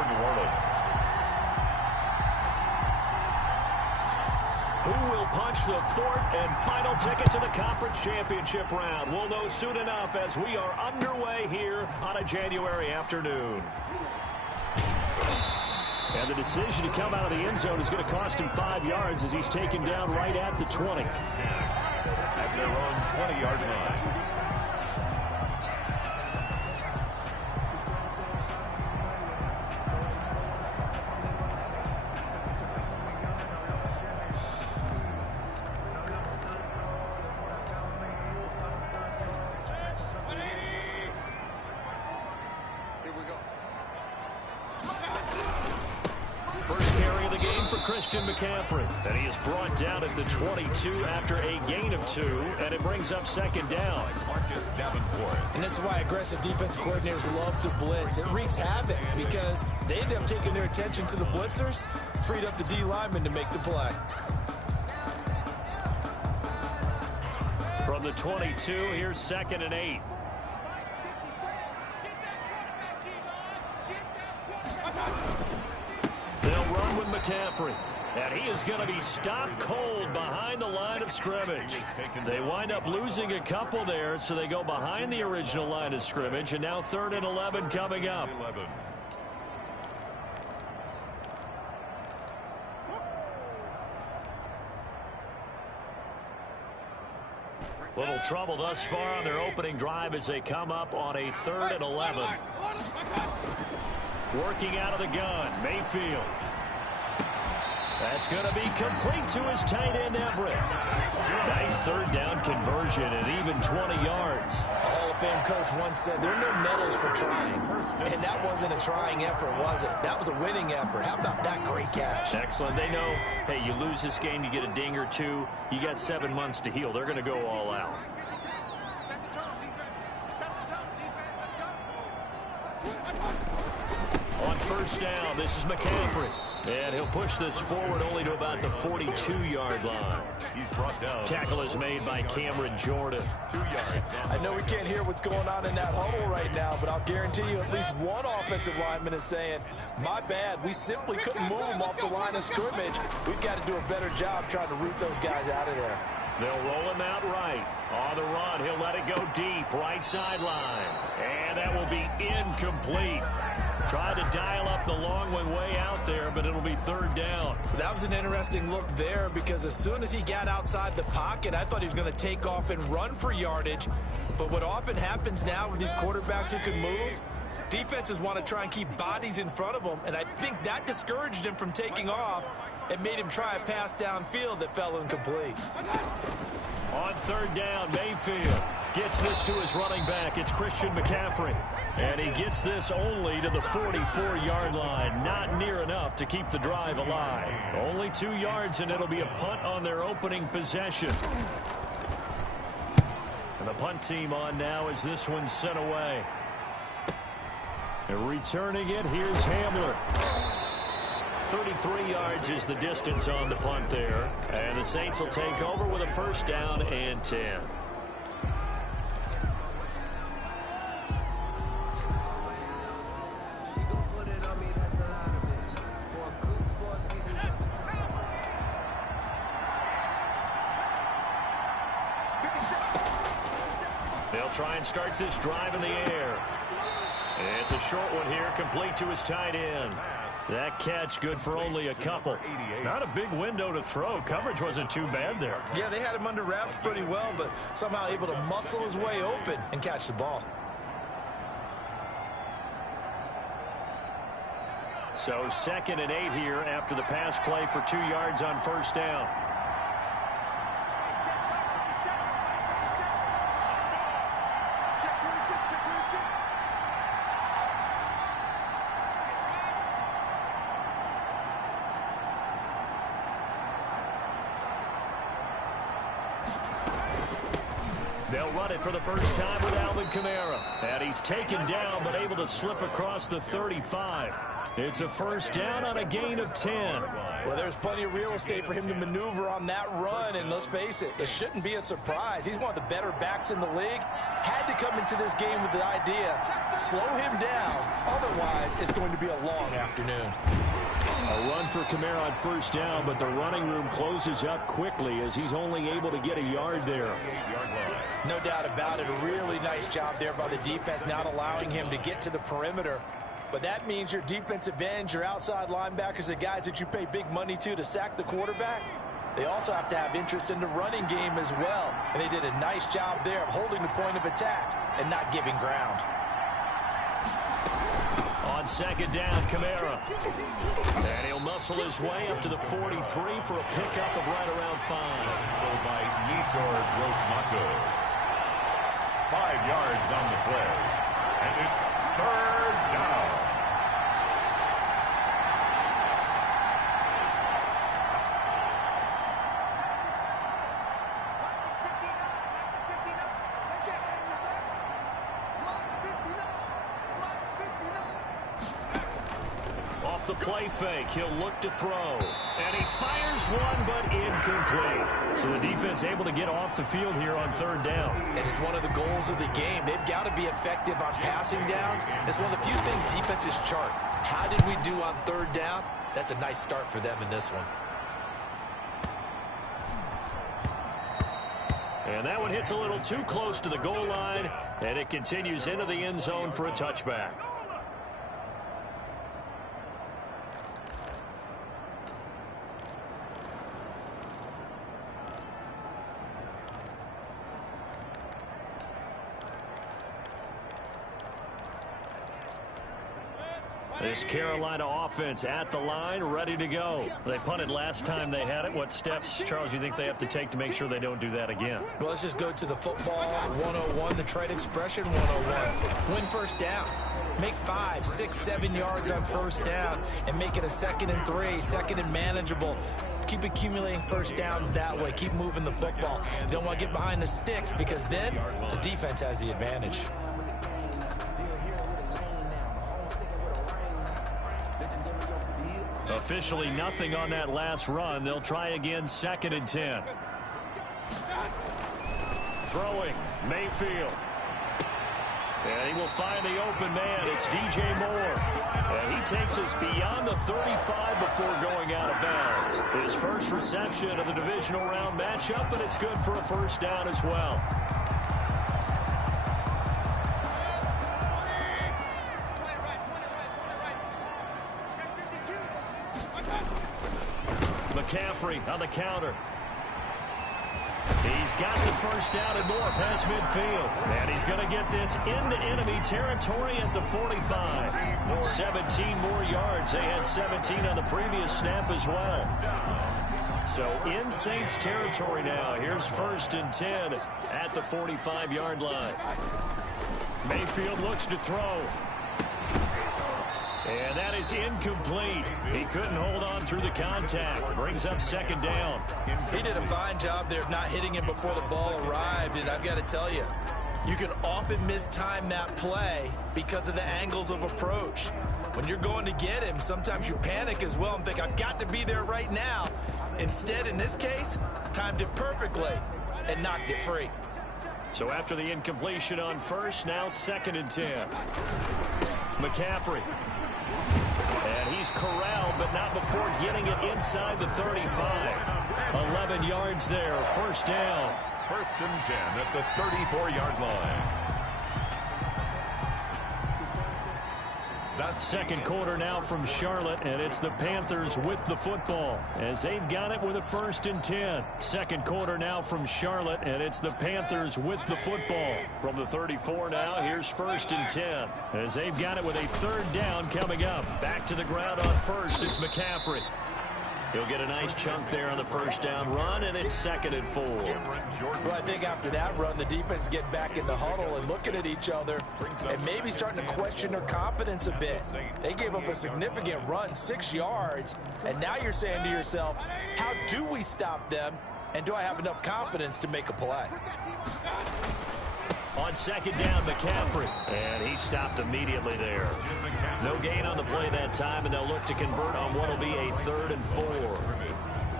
important warning. Who will punch the fourth and final ticket to the conference championship round? We'll know soon enough as we are underway here on a January afternoon. And the decision to come out of the end zone is going to cost him 5 yards as he's taken down right at the 20. At their own 20-yard line. Christian McCaffrey, and he is brought down at the 22 after a gain of 2, and it brings up second down. Marcus Davenport. And this is why aggressive defense coordinators love to blitz. It wreaks havoc because they end up taking their attention to the blitzers, freed up the D lineman to make the play. From the 22, here's 2nd and 8. They'll run with McCaffrey. And he is going to be stopped cold behind the line of scrimmage. They wind up losing a couple there, so they go behind the original line of scrimmage. And now 3rd and 11 coming up. Little trouble thus far on their opening drive as they come up on a 3rd and 11. Working out of the gun, Mayfield. That's going to be complete to his tight end, Everett. Nice 3rd down conversion at even 20 yards. A Hall of Fame coach once said there are no medals for trying. And that wasn't a trying effort, was it? That was a winning effort. How about that great catch? Excellent. They know, hey, you lose this game, you get a ding or 2. You got 7 months to heal. They're going to go all out. On 1st down, this is McCaffrey. And he'll push this forward only to about the 42-yard line. He's brought down. Tackle is made by Cameron Jordan. 2 yards. I know we can't hear what's going on in that huddle right now, but I'll guarantee you at least one offensive lineman is saying, my bad, we simply couldn't move them off the line of scrimmage. We've got to do a better job trying to root those guys out of there. They'll roll him out right. On the run, he'll let it go deep, right sideline. And that will be incomplete. Tried to dial up the long one way out there, but it'll be 3rd down. That was an interesting look there because as soon as he got outside the pocket, I thought he was going to take off and run for yardage. But what often happens now with these quarterbacks who can move, defenses want to try and keep bodies in front of them, and I think that discouraged him from taking off and made him try a pass downfield that fell incomplete. On 3rd down, Mayfield gets this to his running back. It's Christian McCaffrey. And he gets this only to the 44-yard line. Not near enough to keep the drive alive. Only 2 yards, and it'll be a punt on their opening possession. And the punt team on now as this one's sent away. And returning it, here's Hamler. 33 yards is the distance on the punt there. And the Saints will take over with a 1st down and 10. They'll try and start this drive in the air. It's a short one here, complete to his tight end. That catch good for only a couple. Not a big window to throw. Coverage wasn't too bad there. Yeah, they had him under wraps pretty well, but somehow able to muscle his way open and catch the ball. So 2nd and 8 here after the pass play for 2 yards on 1st down. They'll run it for the first time with Alvin Kamara. And he's taken down but able to slip across the 35. It's a first down on a gain of 10. Well, there's plenty of real estate for him to maneuver on that run, and let's face it, it shouldn't be a surprise. He's one of the better backs in the league. Had to come into this game with the idea, slow him down, otherwise it's going to be a long afternoon. A run for Kamara on first down, but the running room closes up quickly as he's only able to get a yard there. No doubt about it, a really nice job there by the defense, not allowing him to get to the perimeter. But that means your defensive ends, your outside linebackers, the guys that you pay big money to sack the quarterback, they also have to have interest in the running game as well. And they did a nice job there of holding the point of attack and not giving ground. On second down, Kamara. And he'll muscle his way up to the 43 for a pickup of right around 5. By Yetur Gross-Matos. 5 yards on the play. And it's third down. Off the play fake, he'll look to throw. And he fires one, but incomplete. So the defense able to get off the field here on third down. And it's one of the goals of the game. They've got to be effective on passing downs. It's one of the few things defenses chart. How did we do on third down? That's a nice start for them in this one. And that one hits a little too close to the goal line, and it continues into the end zone for a touchback. This Carolina offense at the line, ready to go. They punted last time they had it. What steps, Charles, you think they have to take to make sure they don't do that again? Well, let's just go to the football 101, the trade expression 101. Win first down. Make 5, 6, 7 yards on first down and make it a 2nd and 3, 2nd and manageable. Keep accumulating first downs that way. Keep moving the football. You don't want to get behind the sticks because then the defense has the advantage. Officially nothing on that last run. They'll try again, 2nd and 10. Throwing, Mayfield. And he will find the open man. It's DJ Moore. And he takes us beyond the 35 before going out of bounds. His first reception of the divisional round matchup, and it's good for a first down as well. McCaffrey on the counter. He's got the first down and more past midfield. And he's going to get this into enemy territory at the 45. 17 more yards. They had 17 on the previous snap as well. So in Saints territory now. Here's 1st and 10 at the 45-yard line. Mayfield looks to throw. And that is incomplete. He couldn't hold on through the contact. Brings up 2nd down. He did a fine job there of not hitting him before the ball arrived. And I've got to tell you, you can often mistime that play because of the angles of approach. When you're going to get him, sometimes you panic as well and think, I've got to be there right now. Instead, in this case, timed it perfectly and knocked it free. So after the incompletion on first, now 2nd and 10. McCaffrey. And he's corralled, but not before getting it inside the 35. 11 yards there, first down. 1st and 10 at the 34-yard line. That second quarter now from Charlotte, and it's the Panthers with the football as they've got it with a 1st and 10. Second quarter now from Charlotte, and it's the Panthers with the football. From the 34 now, here's 1st and 10 as they've got it with a 3rd down coming up. Back to the ground on first, it's McCaffrey. He'll get a nice chunk there on the first down run, and it's 2nd and 4. Well, I think after that run, the defense get back in the huddle and looking at each other and maybe starting to question their confidence a bit. They gave up a significant run, 6 yards, and now you're saying to yourself, how do we stop them, and do I have enough confidence to make a play? On second down, McCaffrey. And he stopped immediately there. No gain on the play that time, and they'll look to convert on what will be a 3rd and 4.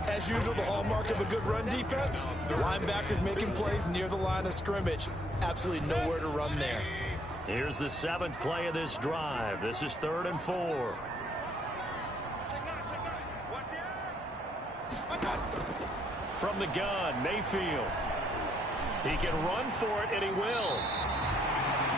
As usual, the hallmark of a good run defense, linebackers making plays near the line of scrimmage. Absolutely nowhere to run there. Here's the 7th play of this drive. This is 3rd and 4. From the gun, Mayfield. He can run for it, and he will.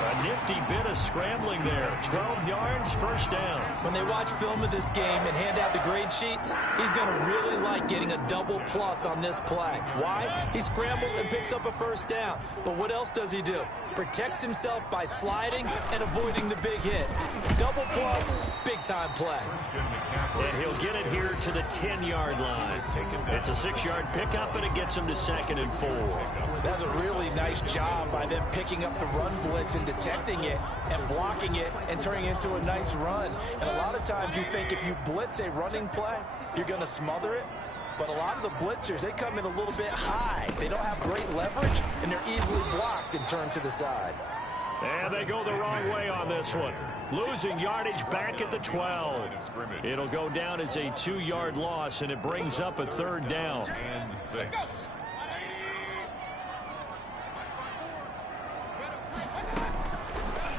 A nifty bit of scrambling there. 12 yards, first down. When they watch film of this game and hand out the grade sheets, he's going to really like getting a double plus on this play. Why? He scrambles and picks up a first down. But what else does he do? Protects himself by sliding and avoiding the big hit. Double plus, big-time play. And he'll get it here to the 10-yard line. It's a 6-yard pickup, and it gets him to 2nd and 4. That's a really nice job by them picking up the run blitz and detecting it and blocking it and turning it into a nice run. And a lot of times you think if you blitz a running play, you're going to smother it. But a lot of the blitzers, they come in a little bit high. They don't have great leverage, and they're easily blocked and turned to the side. And they go the wrong way on this one. Losing yardage back at the 12. It'll go down as a 2-yard loss, and it brings up a 3rd down. And 6.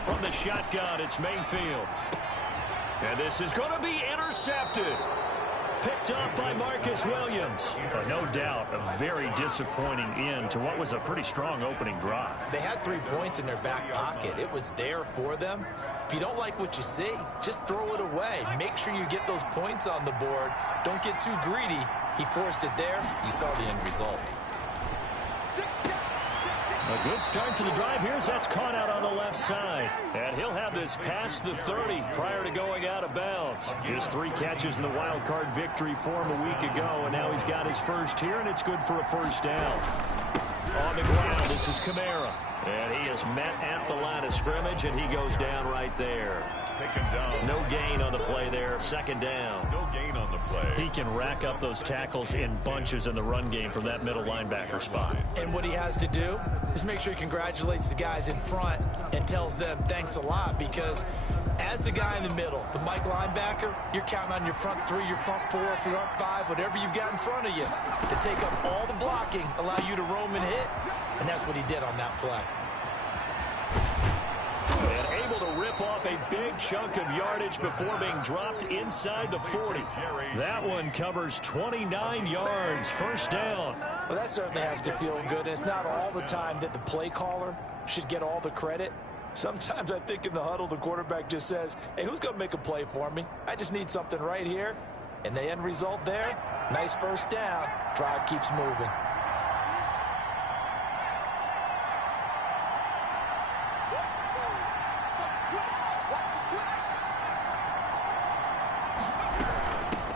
From the shotgun, it's Mayfield. And this is going to be intercepted. Picked up by Marcus Williams. No doubt, a very disappointing end to what was a pretty strong opening drive. They had 3 points in their back pocket. It was there for them. If you don't like what you see, just throw it away. Make sure you get those points on the board. Don't get too greedy. He forced it there. You saw the end result. A good start to the drive. Here's that's caught out on the left side. And he'll have this past the 30 prior to going out of bounds. Just 3 catches in the wild card victory for him a week ago, and now he's got his first here, and it's good for a first down. On the ground, this is Kamara. And he is met at the line of scrimmage, and he goes down right there. Taken down. No gain on the play there. 2nd down. No gain on the play. He can rack up those tackles in bunches in the run game from that middle linebacker spot. And what he has to do is make sure he congratulates the guys in front and tells them thanks a lot, because as the guy in the middle, the Mike linebacker, you're counting on your front 3, your front 4, your front 5, whatever you've got in front of you to take up all the blocking, allow you to roam and hit. And that's what he did on that play. And able to rip off a big chunk of yardage before being dropped inside the 40. That one covers 29 yards. First down. Well, that certainly has to feel good. And it's not all the time that the play caller should get all the credit. Sometimes I think in the huddle, the quarterback just says, hey, who's going to make a play for me? I just need something right here. And the end result there, nice first down. Drive keeps moving.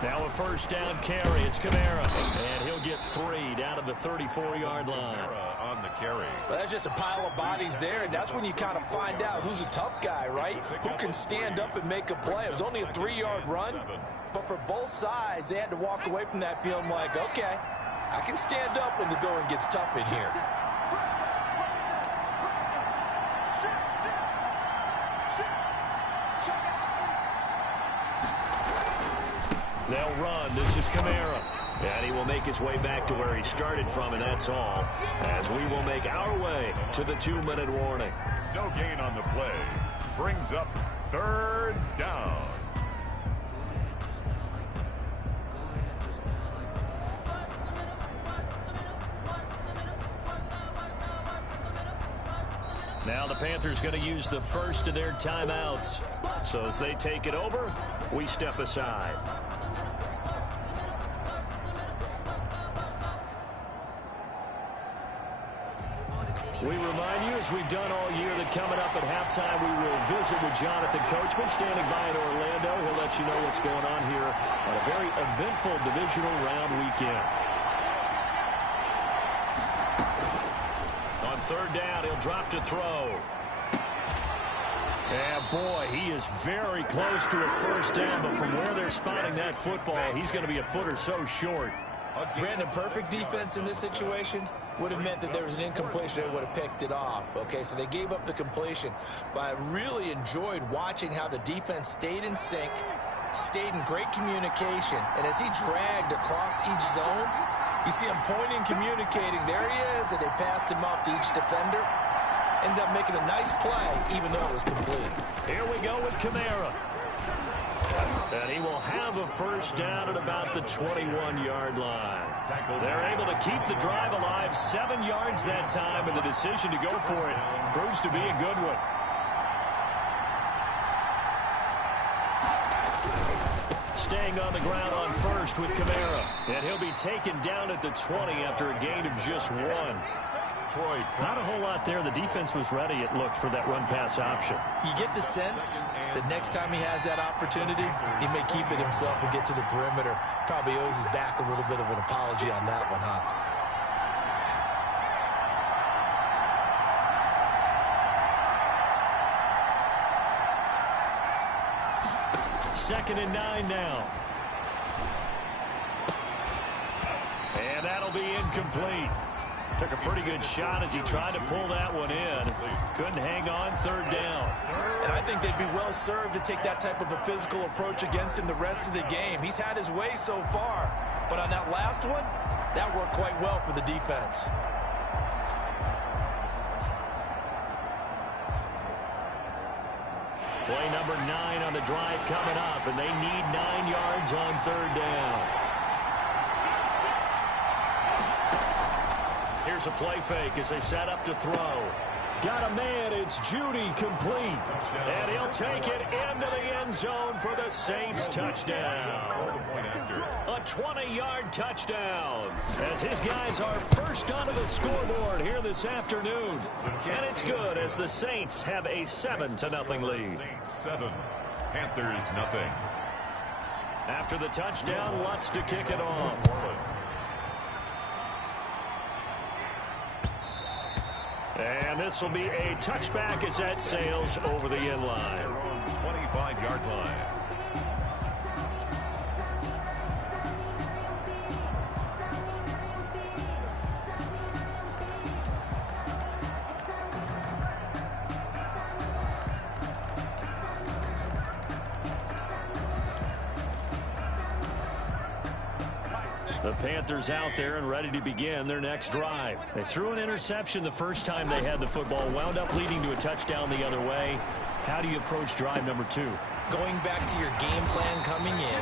Now a first down carry. It's Kamara. And he'll get 3 down to the 34-yard line. On the carry. Well, that's just a pile of bodies there, and that's when you kind of find out who's a tough guy, right? Who can stand up and make a play. It was only a 3-yard run, but for both sides, they had to walk away from that feeling like, okay, I can stand up when the going gets tough in here. They'll run. This is Kamara. And he will make his way back to where he started from, and that's all. As we will make our way to the 2-minute warning. No gain on the play. Brings up 3rd down. Now the Panthers going to use the first of their timeouts. So as they take it over, we step aside. We remind you, as we've done all year, that coming up at halftime, we will visit with Jonathan Coachman, standing by in Orlando. He'll let you know what's going on here on a very eventful divisional round weekend. On 3rd down, he'll drop to throw. And boy, he is very close to a first down, but from where they're spotting that football, he's going to be a foot or so short. Brandon, perfect defense in this situation. would have meant that there was an incompletion that would have picked it off. Okay, so they gave up the completion. But I really enjoyed watching how the defense stayed in sync, stayed in great communication, and as he dragged across each zone, you see him pointing, communicating. There he is, and they passed him off to each defender. Ended up making a nice play, even though it was complete. Here we go with Kamara. And he will have a first down at about the 21-yard line. They're able to keep the drive alive, 7 yards that time, and the decision to go for it proves to be a good one. Staying on the ground on first with Kamara. And he'll be taken down at the 20 after a gain of just 1. Not a whole lot there. The defense was ready, it looked, for that run-pass option. You get the sense that next time he has that opportunity, he may keep it himself and get to the perimeter. Probably owes his back a little bit of an apology on that one, huh? Second and 9 now. And that'll be incomplete. Took a pretty good shot as he tried to pull that one in. Couldn't hang on, third down. And I think they'd be well served to take that type of a physical approach against him the rest of the game. He's had his way so far, but on that last one, that worked quite well for the defense. Play number 9 on the drive coming up, and they need 9 yards on third down. Here's a play fake as they set up to throw. Got a man, it's Judy, complete. And he'll take it into the end zone for the Saints touchdown. A 20-yard touchdown as his guys are first onto the scoreboard here this afternoon. And it's good as the Saints have a 7-0 lead. Saints 7, Panthers nothing. After the touchdown, Lutz to kick it off. And this will be a touchback as that sails over the end line. 25-yard line. The Panthers out there and ready to begin their next drive. They threw an interception the first time they had the football, wound up leading to a touchdown the other way. How do you approach drive number 2? Going back to your game plan coming in,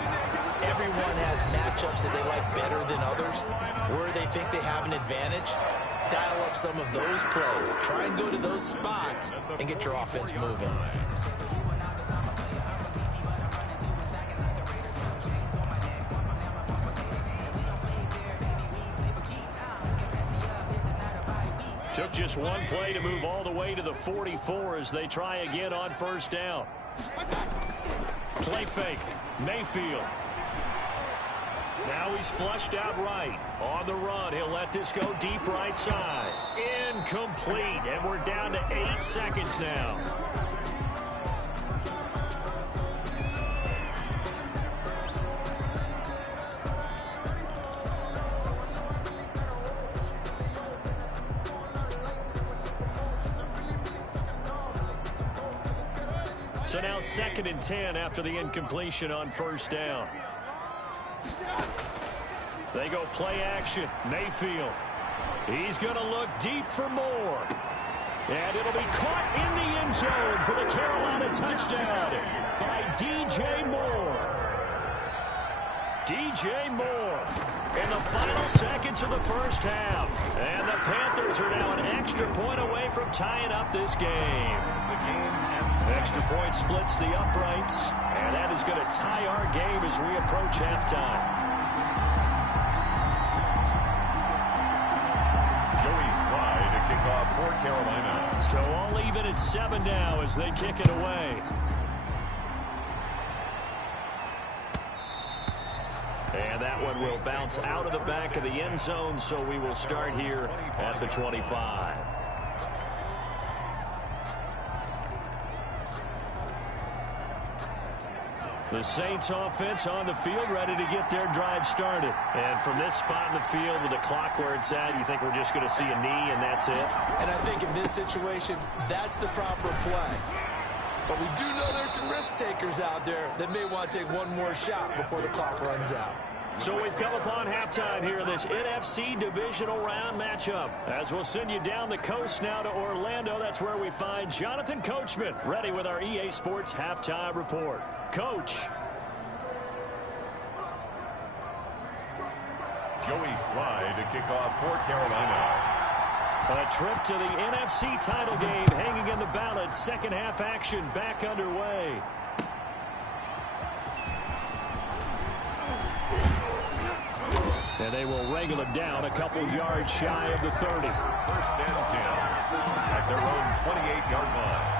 everyone has matchups that they like better than others, where they think they have an advantage. Dial up some of those plays. Try and go to those spots and get your offense moving. Took just one play to move all the way to the 44 as they try again on first down. Play fake. Mayfield. Now he's flushed out right. On the run, he'll let this go deep right side. Incomplete, and we're down to 8 seconds now. So now 2nd and 10 after the incompletion on first down. They go play action. Mayfield. He's going to look deep for more. And it'll be caught in the end zone for the Carolina touchdown by DJ Moore. DJ Moore in the final seconds of the first half. And the Panthers are now an extra point away from tying up this game. Extra point splits the uprights, and that is going to tie our game as we approach halftime. Joey Slye to kick off for Carolina. So all even at 7 now as they kick it away. And that one will bounce out of the back of the end zone, so we will start here at the 25. The Saints offense on the field, ready to get their drive started. And from this spot in the field with the clock where it's at, you think we're just going to see a knee and that's it? And I think in this situation, that's the proper play. But we do know there's some risk takers out there that may want to take one more shot before the clock runs out. So we've come upon halftime here in this NFC divisional round matchup. As we'll send you down the coast now to Orlando, that's where we find Jonathan Coachman, ready with our EA Sports halftime report. Coach. Joey Slye to kick off for Carolina. A trip to the NFC title game hanging in the balance. Second half action back underway. And they will wrangle it down a couple yards shy of the 30. First and 10 at their own 28-yard line.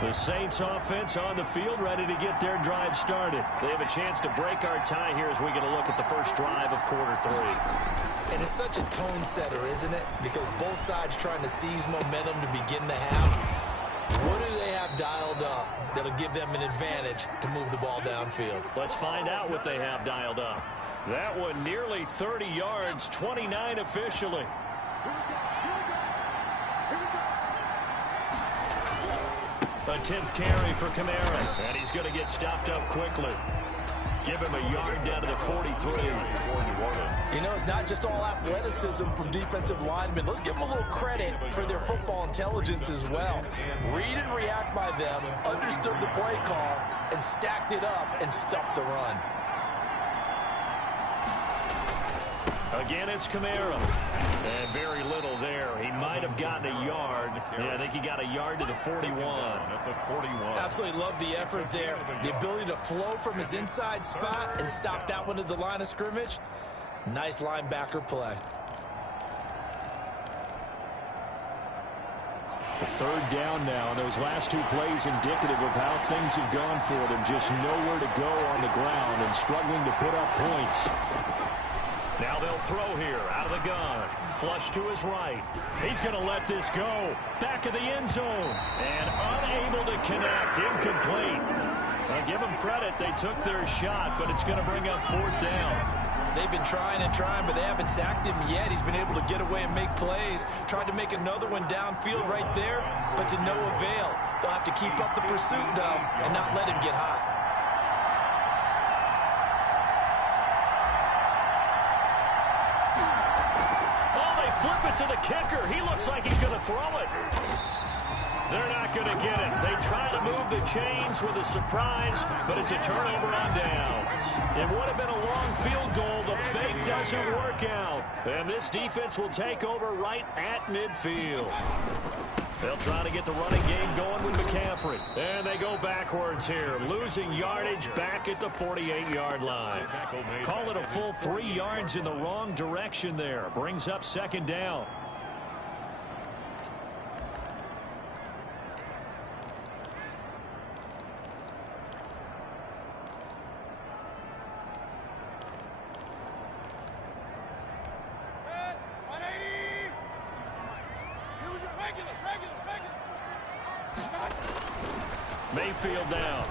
The Saints offense on the field ready to get their drive started. They have a chance to break our tie here as we get a look at the first drive of quarter 3. And it's such a tone setter, isn't it? Because both sides trying to seize momentum to begin the half. What do they have dialed up that'll give them an advantage to move the ball downfield? Let's find out what they have dialed up. That one nearly 30 yards, 29 officially. A 10th carry for Kamara, and he's going to get stopped up quickly. Give him a yard down to the 43. You know, it's not just all athleticism from defensive linemen. Let's give them a little credit for their football intelligence as well. Read and react by them, understood the play call, and stacked it up and stuffed the run. Again, it's Kamara. And very little there. He might have gotten a yard. Yeah, I think he got a yard to the 41. At the 41. Absolutely love the effort there. The ability to flow from his inside spot and stop that one at the line of scrimmage. Nice linebacker play. A third down now. Those last two plays indicative of how things have gone for them. Just nowhere to go on the ground and struggling to put up points. Now they'll throw here out of the gun. Flush to his right. He's going to let this go. Back of the end zone. And unable to connect. Incomplete. I'll give them credit. They took their shot, but it's going to bring up fourth down. They've been trying and trying, but they haven't sacked him yet. He's been able to get away and make plays. Tried to make another one downfield right there, but to no avail. They'll have to keep up the pursuit, though, and not let him get hot. Flip it to the kicker. He looks like he's going to throw it. They're not going to get it. They try to move the chains with a surprise, but it's a turnover on downs. It would have been a long field goal. The fake doesn't work out. And this defense will take over right at midfield. They'll try to get the running game going with McCaffrey. And they go backwards here, losing yardage back at the 48-yard line. Call it a full 3 yards in the wrong direction there. Brings up second down. Mayfield down.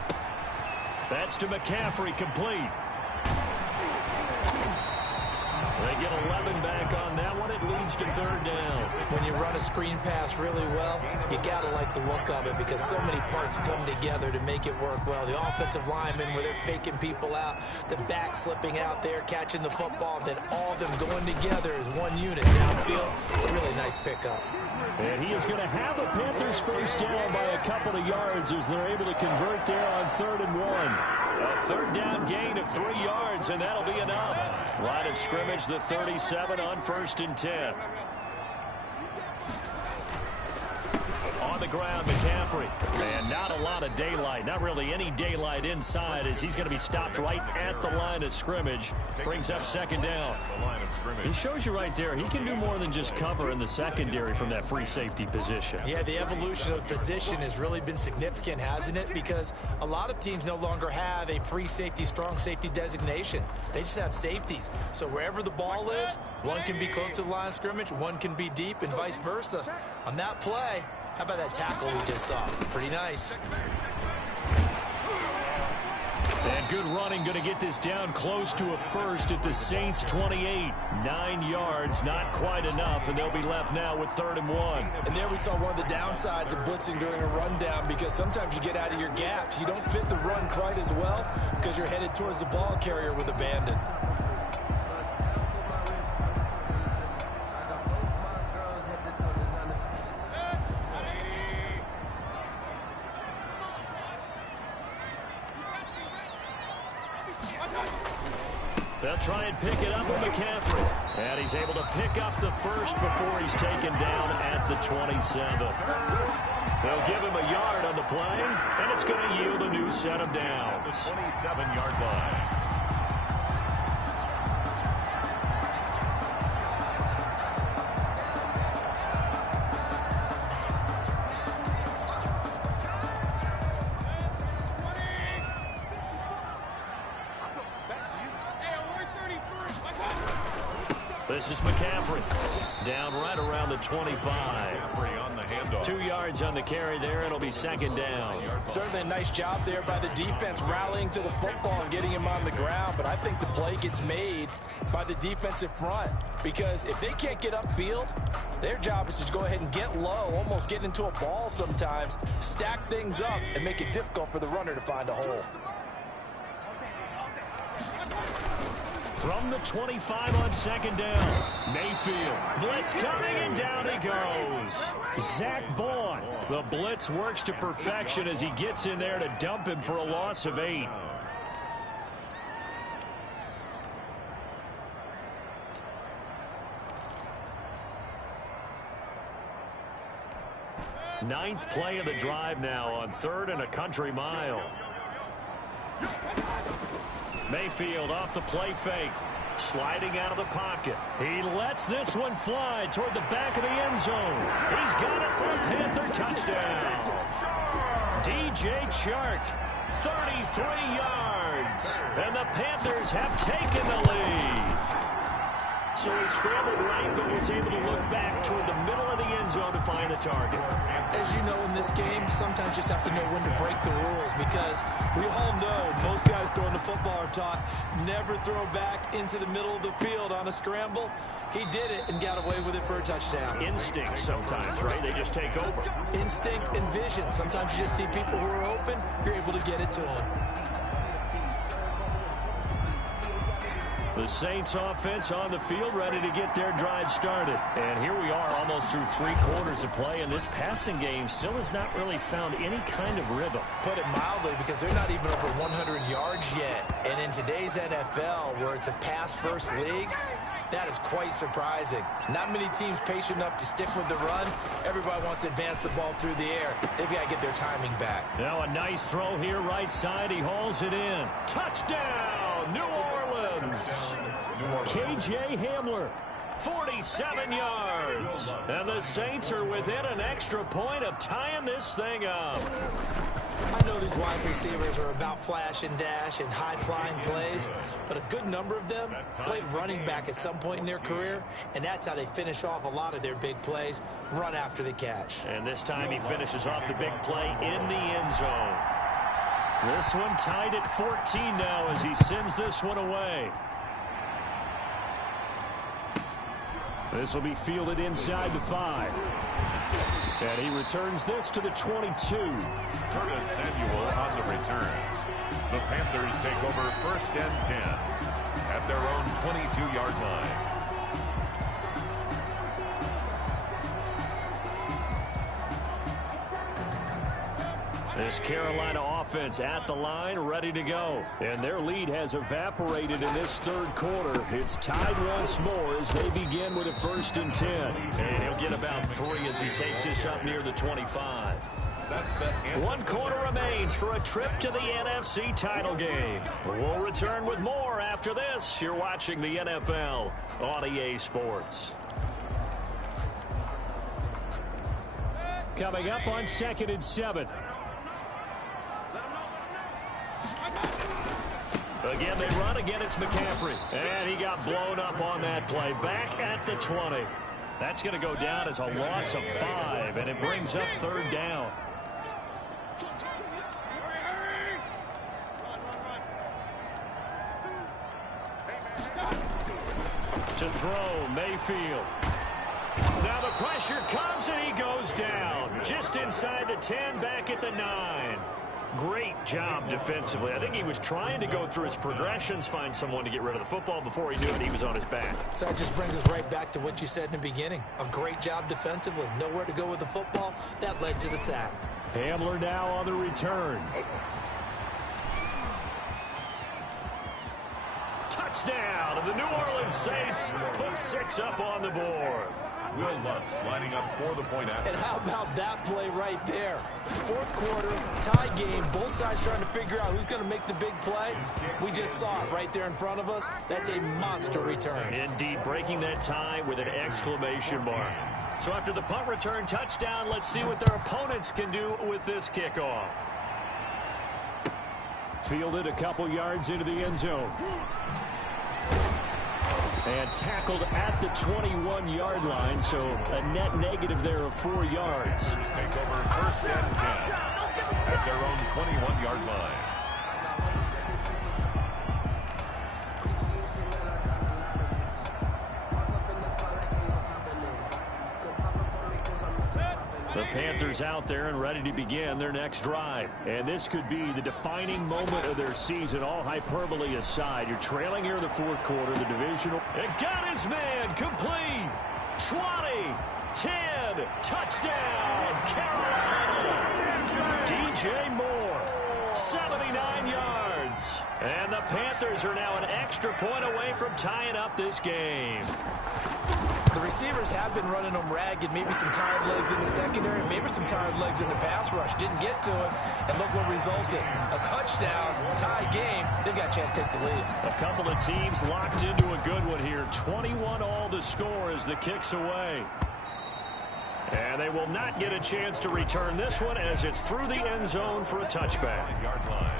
That's to McCaffrey, complete. They get 11 back on that one. It leads to third down. When you run a screen pass really well, you got to like the look of it because so many parts come together to make it work well. The offensive linemen, where they're faking people out, the back slipping out there, catching the football, then all of them going together as one unit downfield. A really nice pickup. And he is going to have a Panthers first down by a couple of yards as they're able to convert there on 3rd and 1. A third down gain of 3 yards, and that'll be enough. Line of scrimmage, the 37 on 1st and 10. On on the ground, McCaffrey. And not a lot of daylight, not really any daylight inside, as he's going to be stopped right at the line of scrimmage. Brings up second down. He shows you right there, he can do more than just cover in the secondary from that free safety position. Yeah, the evolution of position has really been significant, hasn't it? Because a lot of teams no longer have a free safety, strong safety designation. They just have safeties. So wherever the ball is, one can be close to the line of scrimmage, one can be deep, and vice versa. On that play, how about that tackle we just saw? Pretty nice. And good running, going to get this down close to a first at the Saints 28. 9 yards, not quite enough, and they'll be left now with 3rd and 1. And there we saw one of the downsides of blitzing during a rundown, because sometimes you get out of your gaps. You don't fit the run quite as well because you're headed towards the ball carrier with abandon. They'll try and pick it up with McCaffrey. And he's able to pick up the first before he's taken down at the 27. They'll give him a yard on the play, and it's going to yield a new set of downs. The 27-yard line. This is McCaffrey. Down right around the 25. 2 yards on the carry there. It'll be second down. Certainly a nice job there by the defense rallying to the football and getting him on the ground. But I think the play gets made by the defensive front, because if they can't get upfield, their job is to go ahead and get low, almost get into a ball sometimes, stack things up, and make it difficult for the runner to find a hole. From the 25 on second down, Mayfield. Blitz coming, and down he goes. Zach Bourne. The blitz works to perfection as he gets in there to dump him for a loss of 8. Ninth play of the drive now on 3rd and a country mile. Mayfield off the play fake, sliding out of the pocket. He lets this one fly toward the back of the end zone. He's got it for a Panther touchdown. DJ Chark, 33 yards. And the Panthers have taken the lead. So he scrambled right, but was able to look back toward the middle of the end zone to find the target. As you know, in this game, sometimes you just have to know when to break the rules, because we all know most guys throwing the football are taught never throw back into the middle of the field on a scramble. He did it and got away with it for a touchdown. Instinct sometimes, right? They just take over. Instinct and vision. Sometimes you just see people who are open, you're able to get it to them. The Saints offense on the field, ready to get their drive started. And here we are almost through 3 quarters of play, and this passing game still has not really found any kind of rhythm. Put it mildly, because they're not even over 100 yards yet. And in today's NFL, where it's a pass-first league, that is quite surprising. Not many teams patient enough to stick with the run. Everybody wants to advance the ball through the air. They've got to get their timing back. Now a nice throw here, right side. He hauls it in. Touchdown, New Orleans. KJ Hamler, 47 yards. And the Saints are within an extra point of tying this thing up. I know these wide receivers are about flash and dash and high-flying plays, but a good number of them played running back at some point in their career, and that's how they finish off a lot of their big plays, run after the catch. And this time he finishes off the big play in the end zone. This one tied at 14 now as he sends this one away. This will be fielded inside the 5. And he returns this to the 22. Curtis Samuel on the return. The Panthers take over 1st and 10 at their own 22-yard line. This Carolina offense at the line, ready to go. And their lead has evaporated in this third quarter. It's tied once more as they begin with a 1st and 10. And he'll get about 3 as he takes this up near the 25. One quarter remains for a trip to the NFC title game. We'll return with more after this. You're watching the NFL on EA Sports. Coming up on 2nd and 7. Again, they run. Again, it's McCaffrey. And he got blown up on that play. Back at the 20. That's going to go down as a loss of 5, and it brings up 3rd down. To throw, Mayfield. Now the pressure comes, and he goes down. Just inside the 10, back at the 9. Great job defensively. I think he was trying to go through his progressions, find someone to get rid of the football. Before he knew it, he was on his back. So that just brings us right back to what you said in the beginning. A great job defensively. Nowhere to go with the football. That led to the sack. Hamler now on the return. Touchdown, and the New Orleans Saints put 6 up on the board. Will Lutz lining up for the point after. And how about that play right there? 4th quarter, tie game, both sides trying to figure out who's going to make the big play. We just saw it right there in front of us. That's a monster return. Indeed, breaking that tie with an exclamation mark. So after the punt return touchdown, let's see what their opponents can do with this kickoff. Fielded a couple yards into the end zone. And tackled at the 21-yard line, so a net negative there of 4 yards. Take over 1st and 10 at their own 21-yard line. The Panthers out there and ready to begin their next drive. And this could be the defining moment of their season, all hyperbole aside. You're trailing here in the 4th quarter, the divisional. And got his man complete. 20, 10, touchdown, Carolina. DJ Moore, 79 yards. And the Panthers are now an extra point away from tying up this game. The receivers have been running them ragged. Maybe some tired legs in the secondary, maybe some tired legs in the pass rush. Didn't get to him, and look what resulted. A touchdown, tie game. They've got a chance to take the lead. A couple of teams locked into a good one here. 21 all the score as the kick's away. And they will not get a chance to return this one as it's through the end zone for a touchback. Yard line.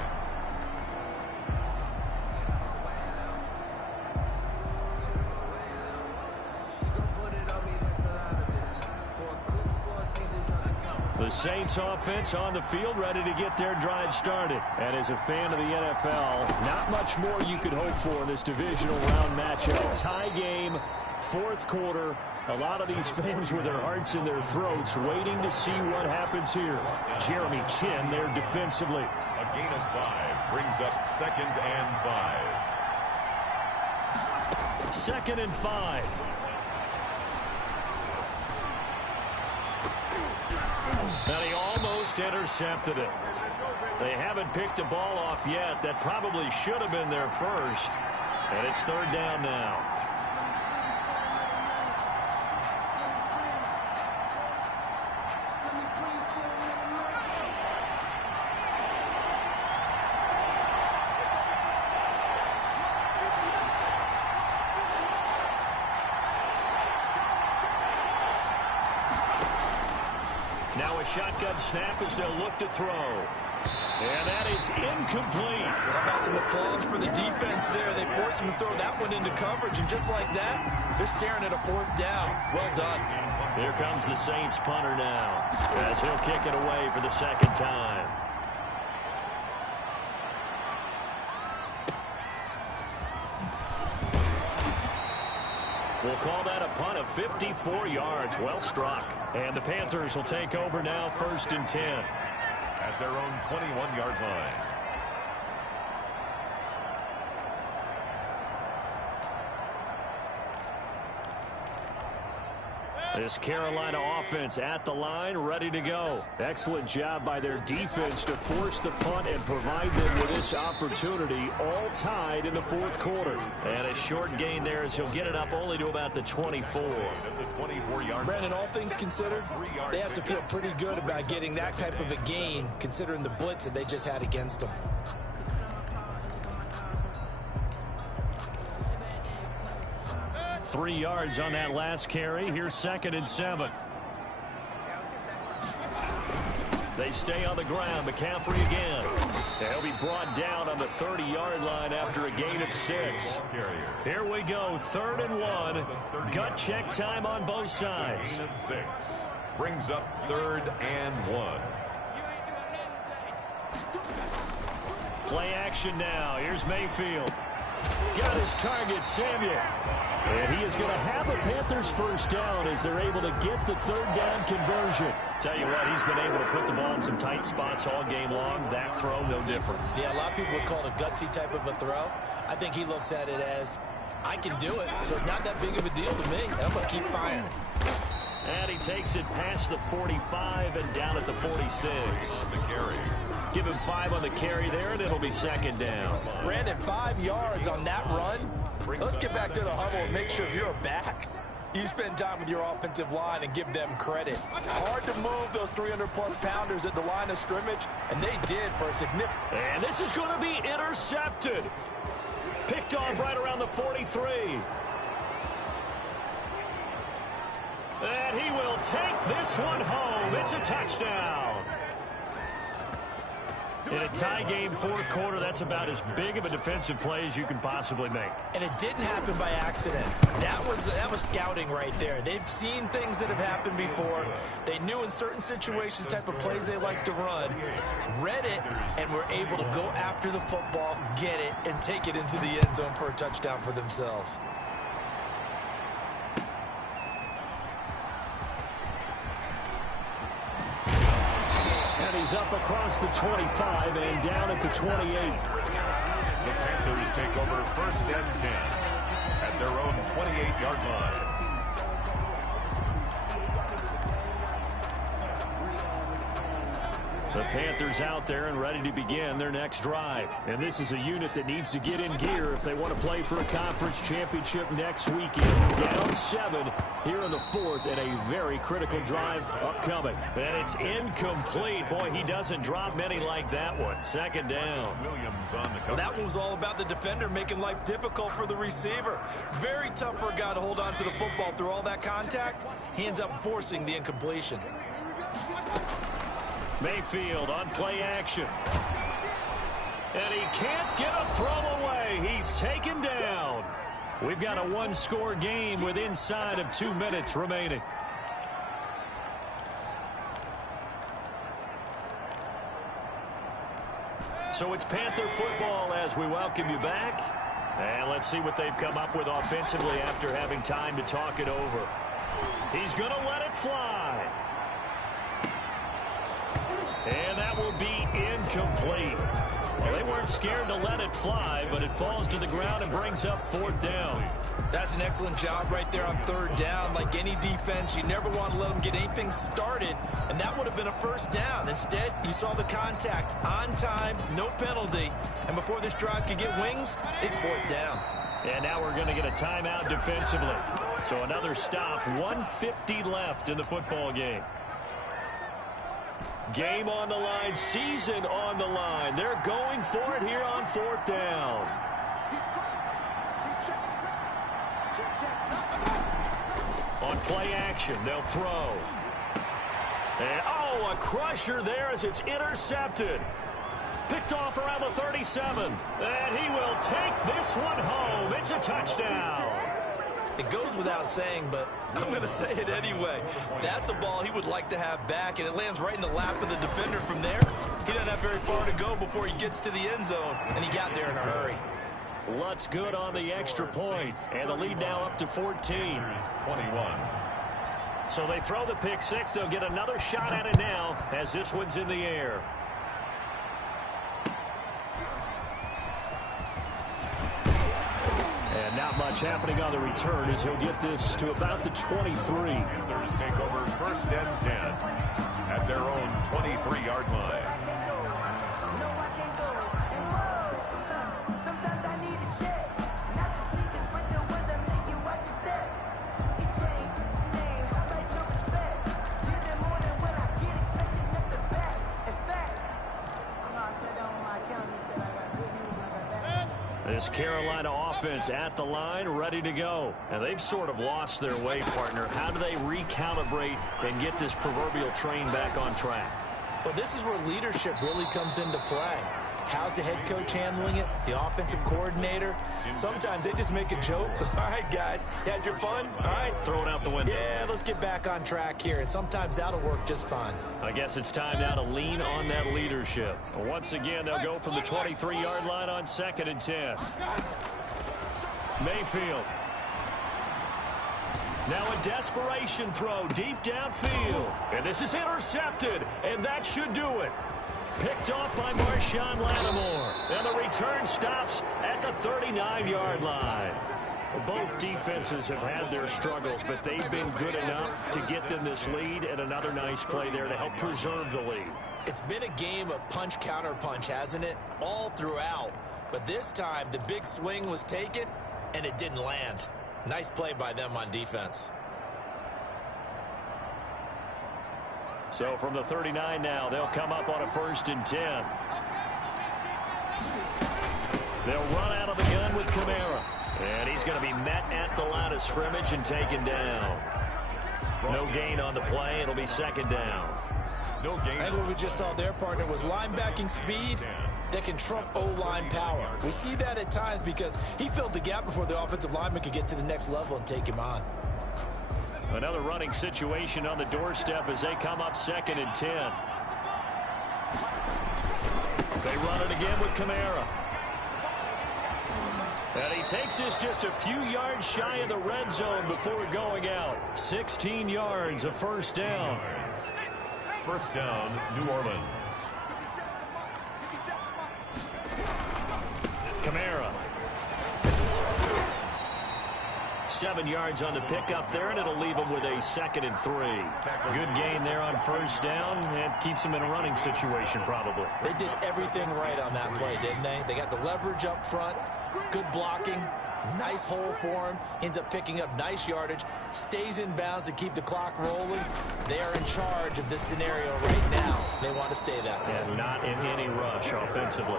The Saints offense on the field, ready to get their drive started. And as a fan of the NFL, not much more you could hope for in this divisional round matchup. Tie game, 4th quarter. A lot of these fans with their hearts in their throats waiting to see what happens here. Jeremy Chinn there defensively. A gain of 5 brings up 2nd and 5. 2nd and 5. And he almost intercepted it. They haven't picked a ball off yet. That probably should have been their first. And it's 3rd down now. Now a shotgun snap as they'll look to throw. And that is incomplete. How about some applause for the defense there? They forced him to throw that one into coverage, and just like that, they're staring at a 4th down. Well done. Here comes the Saints punter now as he'll kick it away for the 2nd time. We'll call that a punt of 54 yards. Well struck. And the Panthers will take over now, 1st and 10. At their own 21-yard line. This Carolina offense at the line, ready to go. Excellent job by their defense to force the punt and provide them with this opportunity, all tied in the fourth quarter. And a short gain there as he'll get it up only to about the 24. Brandon, all things considered, they have to feel pretty good about getting that type of a gain, considering the blitz that they just had against them. Three yards on that last carry. Here's 2nd and 7. They stay on the ground. McCaffrey again. He'll be brought down on the 30-yard line after a gain of 6. Here we go. 3rd and 1. Gut check time on both sides. Gain of 6. Brings up 3rd and 1. Play action now. Here's Mayfield. Got his target, Samuel. And he is going to have a Panthers first down as they're able to get the 3rd down conversion. Tell you what, he's been able to put the ball in some tight spots all game long. That throw, no different. Yeah, a lot of people would call it a gutsy type of a throw. I think he looks at it as, I can do it, so it's not that big of a deal to me. I'm going to keep firing. And he takes it past the 45 and down at the 46. Give him 5 on the carry there, and it'll be 2nd down. Brandon, 5 yards on that run. Let's get back to the huddle and make sure if you're a back, you spend time with your offensive line and give them credit. Hard to move those 300-plus pounders at the line of scrimmage, and they did for a significant... And this is going to be intercepted. Picked off right around the 43. And he will take this one home. It's a touchdown. In a tie game, fourth quarter, that's about as big of a defensive play as you can possibly make. And it didn't happen by accident. That was scouting right there. They've seen things that have happened before. They knew in certain situations type of plays they like to run, read it, and were able to go after the football, get it, and take it into the end zone for a touchdown for themselves. He's up across the 25 and down at the 28. The Panthers take over 1st and 10 at their own 28-yard line. The Panthers out there and ready to begin their next drive. And this is a unit that needs to get in gear if they want to play for a conference championship next weekend. Down 7 here in the 4th and a very critical drive upcoming. And it's incomplete. Boy, he doesn't drop many like that one. 2nd down. Williams on the well, that one was all about the defender making life difficult for the receiver. Very tough for a guy to hold on to the football through all that contact. He ends up forcing the incompletion. Mayfield on play action. And he can't get a throw away. He's taken down. We've got a one-score game with inside of 2 minutes remaining. So it's Panther football as we welcome you back. And let's see what they've come up with offensively after having time to talk it over. He's going to let it fly. And that will be incomplete. Well, they weren't scared to let it fly, but it falls to the ground and brings up 4th down. That's an excellent job right there on 3rd down. Like any defense, you never want to let them get anything started, and that would have been a 1st down. Instead, you saw the contact on time, no penalty, and before this drive could get wings, it's 4th down. And now we're going to get a timeout defensively. So another stop, 1:50 left in the football game. Game on the line, season on the line. They're going for it here on 4th down. On play action, they'll throw. And, oh, a crusher there as it's intercepted. Picked off around the 37. And he will take this one home. It's a touchdown. It goes without saying, but I'm going to say it anyway. That's a ball he would like to have back, and it lands right in the lap of the defender from there. He doesn't have very far to go before he gets to the end zone, and he got there in a hurry. Lutz good on the extra point, and the lead now up to 14. 21. So they throw the pick 6. They'll get another shot at it now as this one's in the air. And not much happening on the return as he'll get this to about the 23. Panthers take over 1st and 10 at their own 23-yard line. This Carolina offense at the line, ready to go. And they've sort of lost their way, partner. How do they recalibrate and get this proverbial train back on track? Well, this is where leadership really comes into play. How's the head coach handling it? The offensive coordinator? Sometimes they just make a joke. All right, guys, had your fun? All right. Throw it out the window. Yeah, let's get back on track here. And sometimes that'll work just fine. I guess it's time now to lean on that leadership. Once again, they'll go from the 23-yard line on 2nd and 10. Mayfield. Now a desperation throw deep downfield. And this is intercepted, and that should do it. Picked off by Marshawn Lattimore. And the return stops at the 39-yard line. Well, both defenses have had their struggles, but they've been good enough to get them this lead, and another nice play there to help preserve the lead. It's been a game of punch-counter-punch, hasn't it? All throughout. But this time, the big swing was taken, and it didn't land. Nice play by them on defense. So from the 39 now, they'll come up on a 1st and 10. They'll run out of the gun with Kamara. And he's going to be met at the line of scrimmage and taken down. No gain on the play. It'll be 2nd down. No gain. And what we just saw their partner was linebacking speed that can trump O-line power. We see that at times because he filled the gap before the offensive lineman could get to the next level and take him on. Another running situation on the doorstep as they come up 2nd and 10. They run it again with Kamara. And he takes this just a few yards shy of the red zone before going out. 16 yards, a 1st down. 1st down, New Orleans. Kamara. 7 yards on the pickup there, and it'll leave him with a 2nd and 3. Good gain there on 1st down, and keeps him in a running situation probably. They did everything right on that play, didn't they? They got the leverage up front, good blocking, nice hole for him, ends up picking up nice yardage, stays in bounds to keep the clock rolling. They are in charge of this scenario right now. They want to stay that way. And not in any rush offensively.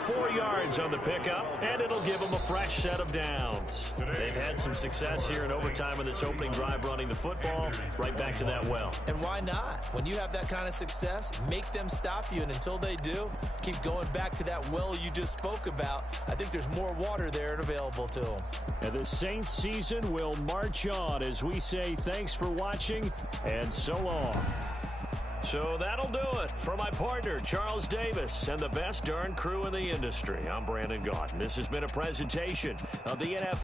4 yards on the pickup, and it'll give them a fresh set of downs. They've had some success here in overtime in this opening drive running the football. Right back to that well. And why not? When you have that kind of success, make them stop you, and until they do, keep going back to that well you just spoke about. I think there's more water there and available to them. And the Saints season will march on as we say thanks for watching and so long. So that'll do it for my partner, Charles Davis, and the best darn crew in the industry. I'm Brandon Gaudin. This has been a presentation of the NFL.